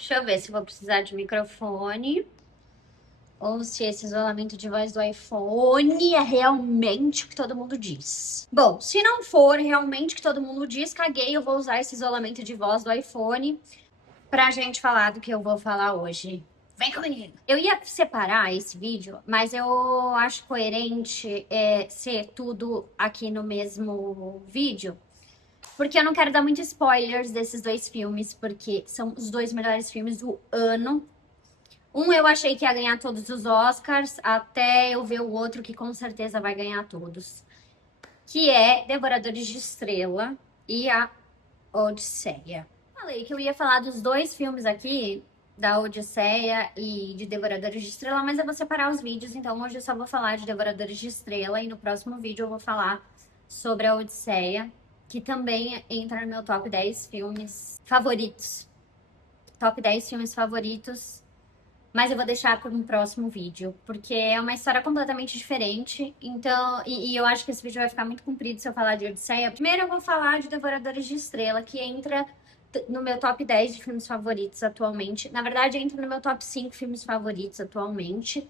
Deixa eu ver se vou precisar de microfone ou se esse isolamento de voz do iPhone é realmente o que todo mundo diz. Bom, se não for realmente o que todo mundo diz, caguei, eu vou usar esse isolamento de voz do iPhone pra gente falar do que eu vou falar hoje. Vem comigo! Eu ia separar esse vídeo, mas eu acho coerente ser tudo aqui no mesmo vídeo. Porque eu não quero dar muitos spoilers desses dois filmes, porque são os dois melhores filmes do ano. Um eu achei que ia ganhar todos os Oscars, até eu ver o outro que com certeza vai ganhar todos. Que é Devoradores de Estrela e a Odisseia. Falei que eu ia falar dos dois filmes aqui, da Odisseia e de Devoradores de Estrela, mas eu vou separar os vídeos, então hoje eu só vou falar de Devoradores de Estrela e no próximo vídeo eu vou falar sobre a Odisseia, que também entra no meu top 10 filmes favoritos. Top 10 filmes favoritos, mas eu vou deixar para um próximo vídeo, porque é uma história completamente diferente, então, e eu acho que esse vídeo vai ficar muito comprido se eu falar de Odisseia. Primeiro eu vou falar de Devoradores de Estrela, que entra no meu top 10 de filmes favoritos atualmente. Na verdade, entra no meu top 5 filmes favoritos atualmente.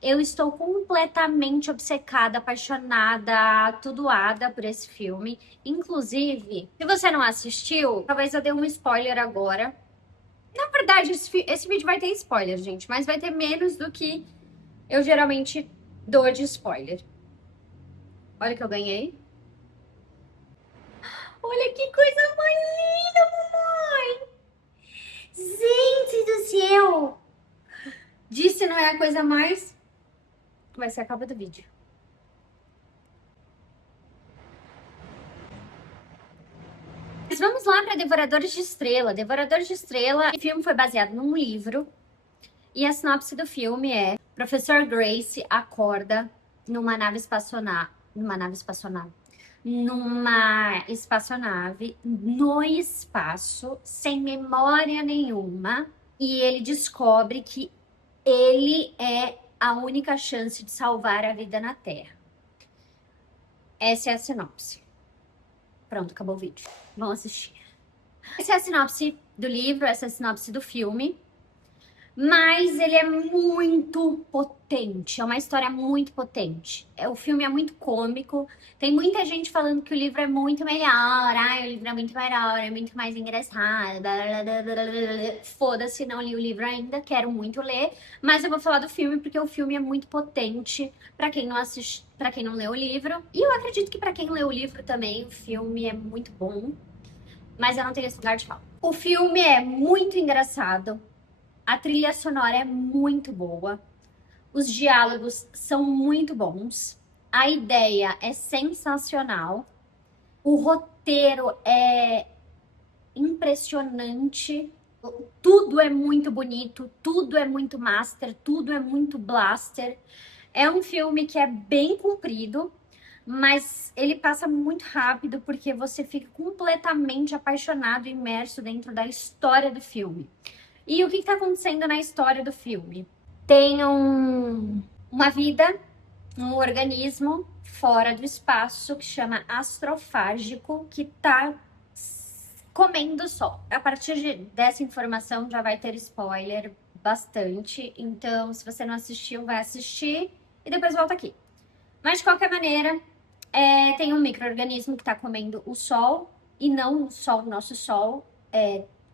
Eu estou completamente obcecada, apaixonada, atudoada por esse filme. Inclusive, se você não assistiu, talvez eu dê um spoiler agora. Na verdade, esse vídeo vai ter spoiler, gente, mas vai ter menos do que eu geralmente dou de spoiler. Olha o que eu ganhei. Olha que coisa mais linda, mamãe! Gente do céu! Disse não é a coisa mais... Vai ser a capa do vídeo. Mas vamos lá para Devoradores de Estrela. Devoradores de Estrela, o filme foi baseado num livro. E a sinopse do filme é: Professor Grace acorda numa nave espaçonave. Numa espaçonave, no espaço, sem memória nenhuma. E ele descobre que ele é a única chance de salvar a vida na Terra. Essa é a sinopse. Pronto, acabou o vídeo. Vamos assistir. Essa é a sinopse do livro, essa é a sinopse do filme. Mas ele é muito potente, é uma história muito potente. O filme é muito cômico, tem muita gente falando que o livro é muito melhor, o livro é muito melhor, é muito mais engraçado, foda-se, não li o livro ainda, quero muito ler, mas eu vou falar do filme porque o filme é muito potente pra quem não assiste, para quem não leu o livro, e eu acredito que pra quem leu o livro também, o filme é muito bom, mas eu não tenho esse lugar de fala. O filme é muito engraçado. A trilha sonora é muito boa, os diálogos são muito bons, a ideia é sensacional, o roteiro é impressionante, tudo é muito bonito, tudo é muito master, tudo é muito blaster. É um filme que é bem comprido, mas ele passa muito rápido porque você fica completamente apaixonado e imerso dentro da história do filme. E o que está acontecendo na história do filme? Tem uma vida, um organismo fora do espaço que chama astrofágico, que está comendo sol. A partir dessa informação já vai ter spoiler bastante, então se você não assistiu, vai assistir e depois volta aqui. Mas de qualquer maneira, tem um micro-organismo que está comendo o sol, e não o sol, nosso sol,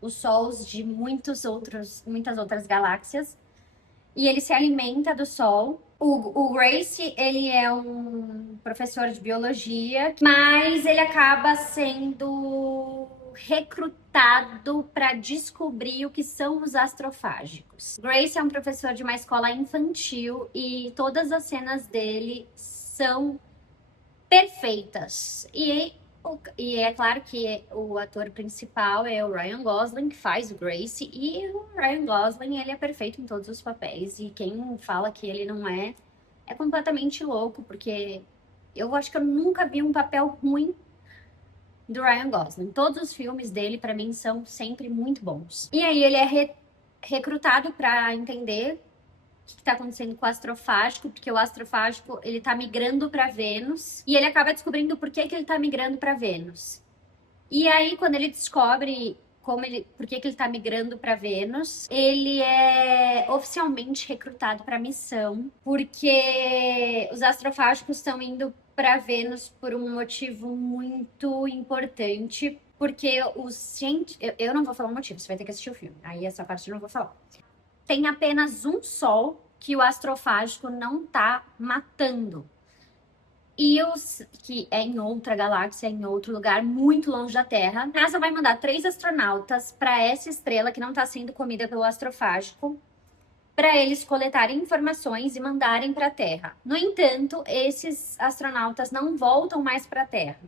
os sols de muitas outras galáxias, e ele se alimenta do sol. O Grace, ele é um professor de biologia, mas ele acaba sendo recrutado para descobrir o que são os astrofágicos. Grace é um professor de uma escola infantil e todas as cenas dele são perfeitas. E é claro que o ator principal é o Ryan Gosling, que faz o Grace, e o Ryan Gosling, ele é perfeito em todos os papéis, e quem fala que ele não é, é completamente louco, porque eu acho que eu nunca vi um papel ruim do Ryan Gosling. Todos os filmes dele, pra mim, são sempre muito bons. E aí ele é recrutado pra entender o que está acontecendo com o astrofágico, porque o astrofágico ele tá migrando para Vênus e ele acaba descobrindo por que ele tá migrando para Vênus. E aí, quando ele descobre por que ele tá migrando para Vênus. Ele é oficialmente recrutado para a missão, porque os astrofágicos estão indo para Vênus por um motivo muito importante, porque os cientistas... Eu não vou falar o motivo, você vai ter que assistir o filme. Aí essa parte eu não vou falar. Tem apenas um sol que o astrofágico não tá matando. E que é em outra galáxia, em outro lugar, muito longe da Terra. A NASA vai mandar 3 astronautas para essa estrela que não está sendo comida pelo astrofágico, para eles coletarem informações e mandarem para a Terra. No entanto, esses astronautas não voltam mais para a Terra,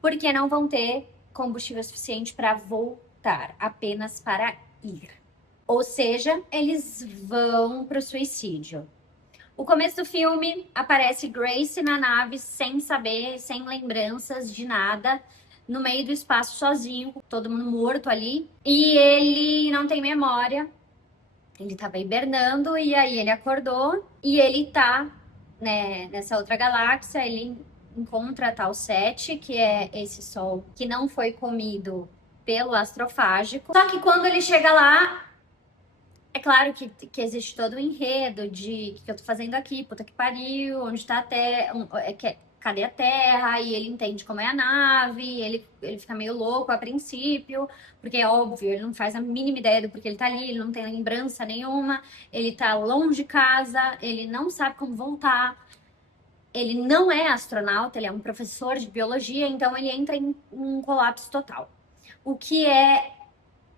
porque não vão ter combustível suficiente para voltar, apenas para ir. Ou seja, eles vão para o suicídio. O começo do filme aparece Grace na nave sem saber, sem lembranças de nada, no meio do espaço sozinho, todo mundo morto ali. E ele não tem memória, ele tava hibernando e aí ele acordou e ele tá, né, nessa outra galáxia, ele encontra a Tau 7, que é esse sol que não foi comido pelo astrofágico. Só que quando ele chega lá, é claro que existe todo o enredo de o que eu tô fazendo aqui, puta que pariu, onde tá a Terra, cadê a Terra, e ele entende como é a nave, ele fica meio louco a princípio, porque é óbvio, ele não faz a mínima ideia do porquê ele tá ali, ele não tem lembrança nenhuma, ele tá longe de casa, ele não sabe como voltar, ele não é astronauta, ele é um professor de biologia, então ele entra em um colapso total. O que é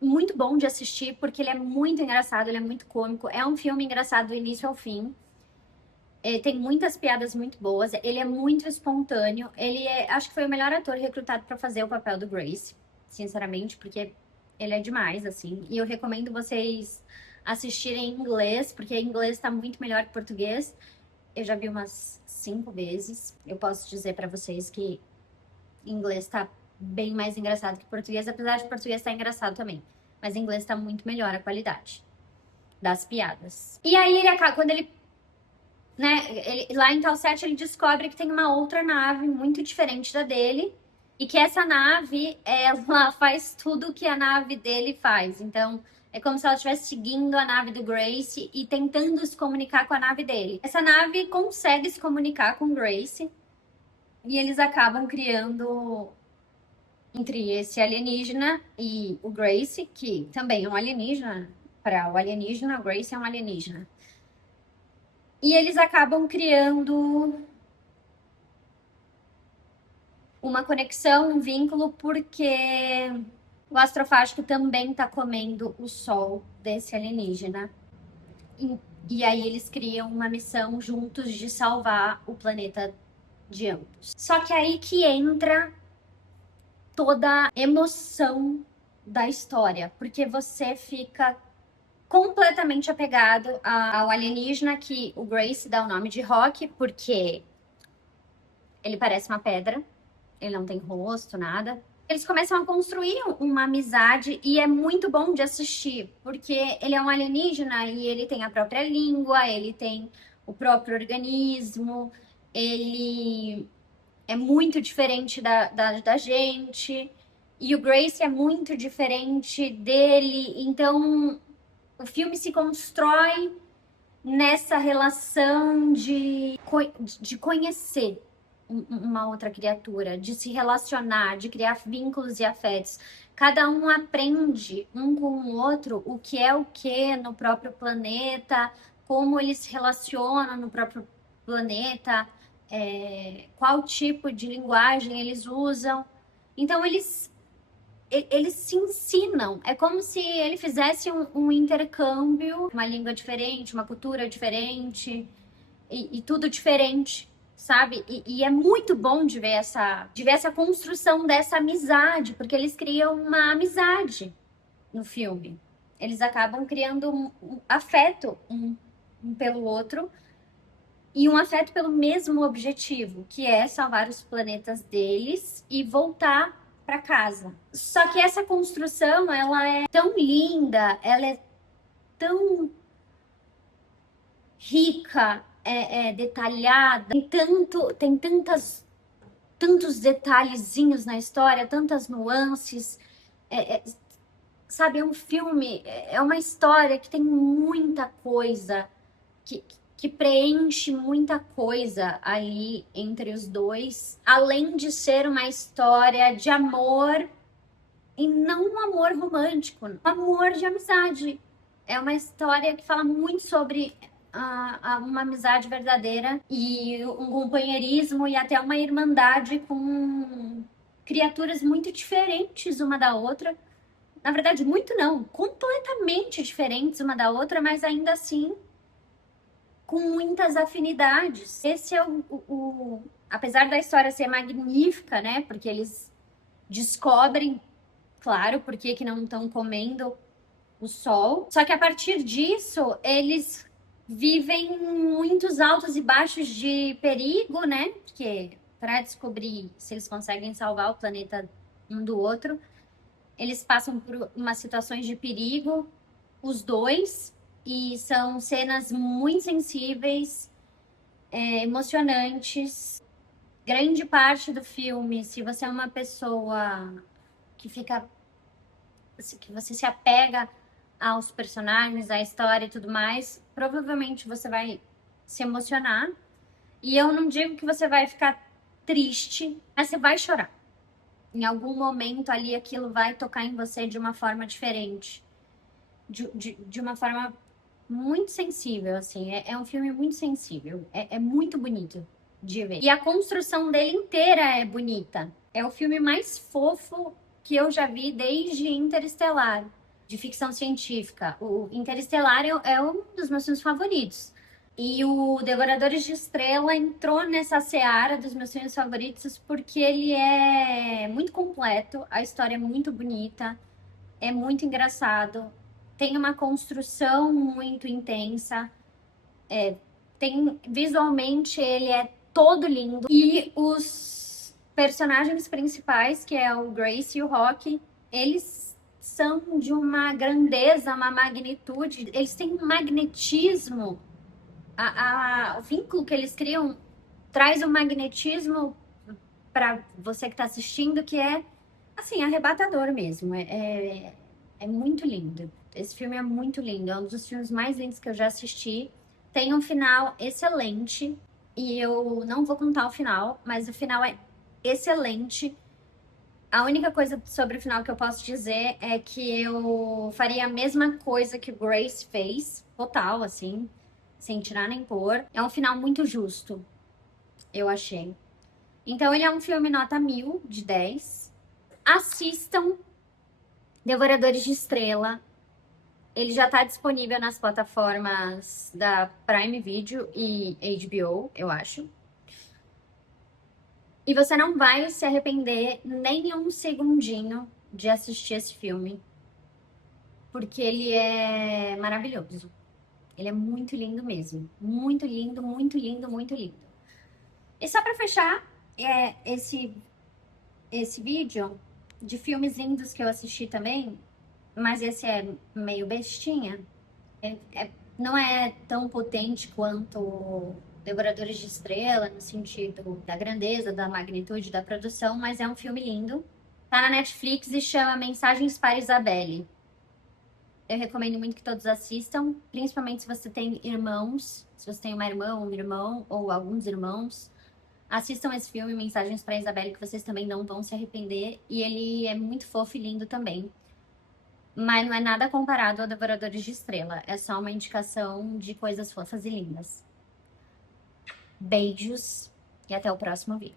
muito bom de assistir, porque ele é muito engraçado, ele é muito cômico. É um filme engraçado do início ao fim. Tem muitas piadas muito boas. Ele é muito espontâneo. Acho que foi o melhor ator recrutado para fazer o papel do Grace, sinceramente, porque ele é demais, assim. E eu recomendo vocês assistirem em inglês, porque em inglês tá muito melhor que português. Eu já vi umas 5 vezes. Eu posso dizer para vocês que em inglês tá bem mais engraçado que português, apesar de português estar engraçado também. Mas em inglês tá muito melhor a qualidade das piadas. E aí ele acaba, quando ele, né, lá em Tau 7 ele descobre que tem uma outra nave muito diferente da dele e que essa nave, ela faz tudo o que a nave dele faz. Então, é como se ela estivesse seguindo a nave do Grace e tentando se comunicar com a nave dele. Essa nave consegue se comunicar com o Grace e eles acabam criando entre esse alienígena e o Grace, que também é um alienígena. Para o alienígena, o Grace é um alienígena. E eles acabam criando uma conexão, um vínculo, porque o astrofágico também está comendo o sol desse alienígena. E aí eles criam uma missão juntos de salvar o planeta de ambos. Só que aí que entra toda a emoção da história, porque você fica completamente apegado ao alienígena, que o Grace dá o nome de Rock, porque ele parece uma pedra, ele não tem rosto, nada. Eles começam a construir uma amizade e é muito bom de assistir, porque ele é um alienígena e ele tem a própria língua, ele tem o próprio organismo, ele é muito diferente da gente, e o Grace é muito diferente dele, então o filme se constrói nessa relação de conhecer uma outra criatura, de se relacionar, de criar vínculos e afetos. Cada um aprende um com o outro o que no próprio planeta, como eles se relacionam no próprio planeta, qual tipo de linguagem eles usam. Então eles se ensinam. É como se ele fizesse um intercâmbio, uma língua diferente, uma cultura diferente e tudo diferente, sabe? E é muito bom de ver essa construção dessa amizade, porque eles criam uma amizade no filme. Eles acabam criando um afeto um pelo outro e um afeto pelo mesmo objetivo, que é salvar os planetas deles e voltar para casa. Só que essa construção, ela é tão linda, ela é tão rica, detalhada, tem tantos detalhezinhos na história, tantas nuances, sabe, é um filme, é uma história que tem muita coisa, que, que preenche muita coisa ali entre os dois, além de ser uma história de amor e não um amor romântico, um amor de amizade. É uma história que fala muito sobre uma amizade verdadeira e um companheirismo e até uma irmandade com criaturas muito diferentes uma da outra. Na verdade, muito não, completamente diferentes uma da outra, mas ainda assim com muitas afinidades. Esse é apesar da história ser magnífica, né? Porque eles descobrem, claro, por que que não estão comendo o sol. Só que a partir disso, eles vivem muitos altos e baixos de perigo, né? Porque para descobrir se eles conseguem salvar o planeta um do outro, eles passam por umas situações de perigo, os dois, e são cenas muito sensíveis, emocionantes. Grande parte do filme, se você é uma pessoa que fica, que você se apega aos personagens, à história e tudo mais, provavelmente você vai se emocionar. E eu não digo que você vai ficar triste, mas você vai chorar. Em algum momento ali aquilo vai tocar em você de uma forma diferente. De uma forma muito sensível, assim. É um filme muito sensível. É muito bonito de ver. E a construção dele inteira é bonita. É o filme mais fofo que eu já vi desde Interestelar, de ficção científica. O Interestelar é um dos meus filmes favoritos. E o Devoradores de Estrela entrou nessa seara dos meus filmes favoritos porque ele é muito completo, a história é muito bonita, é muito engraçado, tem uma construção muito intensa, tem visualmente ele é todo lindo e os personagens principais, que é o Grace e o Rock, eles são de uma grandeza, uma magnitude, eles têm um magnetismo, o vínculo que eles criam traz um magnetismo para você que está assistindo que é assim, arrebatador mesmo. É muito lindo. Esse filme é muito lindo. É um dos filmes mais lindos que eu já assisti. Tem um final excelente. E eu não vou contar o final, mas o final é excelente. A única coisa sobre o final que eu posso dizer é que eu faria a mesma coisa que Grace fez, total, assim, sem tirar nem pôr. É um final muito justo, eu achei. Então, ele é um filme nota 1000 de 10. Assistam Devoradores de Estrela. Ele já está disponível nas plataformas da Prime Video e HBO, eu acho. E você não vai se arrepender nem um segundinho de assistir esse filme, porque ele é maravilhoso. Ele é muito lindo mesmo. Muito lindo, muito lindo, muito lindo. E só para fechar esse vídeo de filmes lindos que eu assisti também, mas esse é meio bestinha. Não é tão potente quanto Devoradores de Estrela, no sentido da grandeza, da magnitude da produção, mas é um filme lindo. Tá na Netflix e chama Mensagens para Isabelle. Eu recomendo muito que todos assistam, principalmente se você tem irmãos, se você tem uma irmã ou um irmão, ou alguns irmãos. Assistam esse filme, Mensagens para Isabelle, que vocês também não vão se arrepender. E ele é muito fofo e lindo também. Mas não é nada comparado a Devoradores de Estrela. É só uma indicação de coisas fofas e lindas. Beijos e até o próximo vídeo.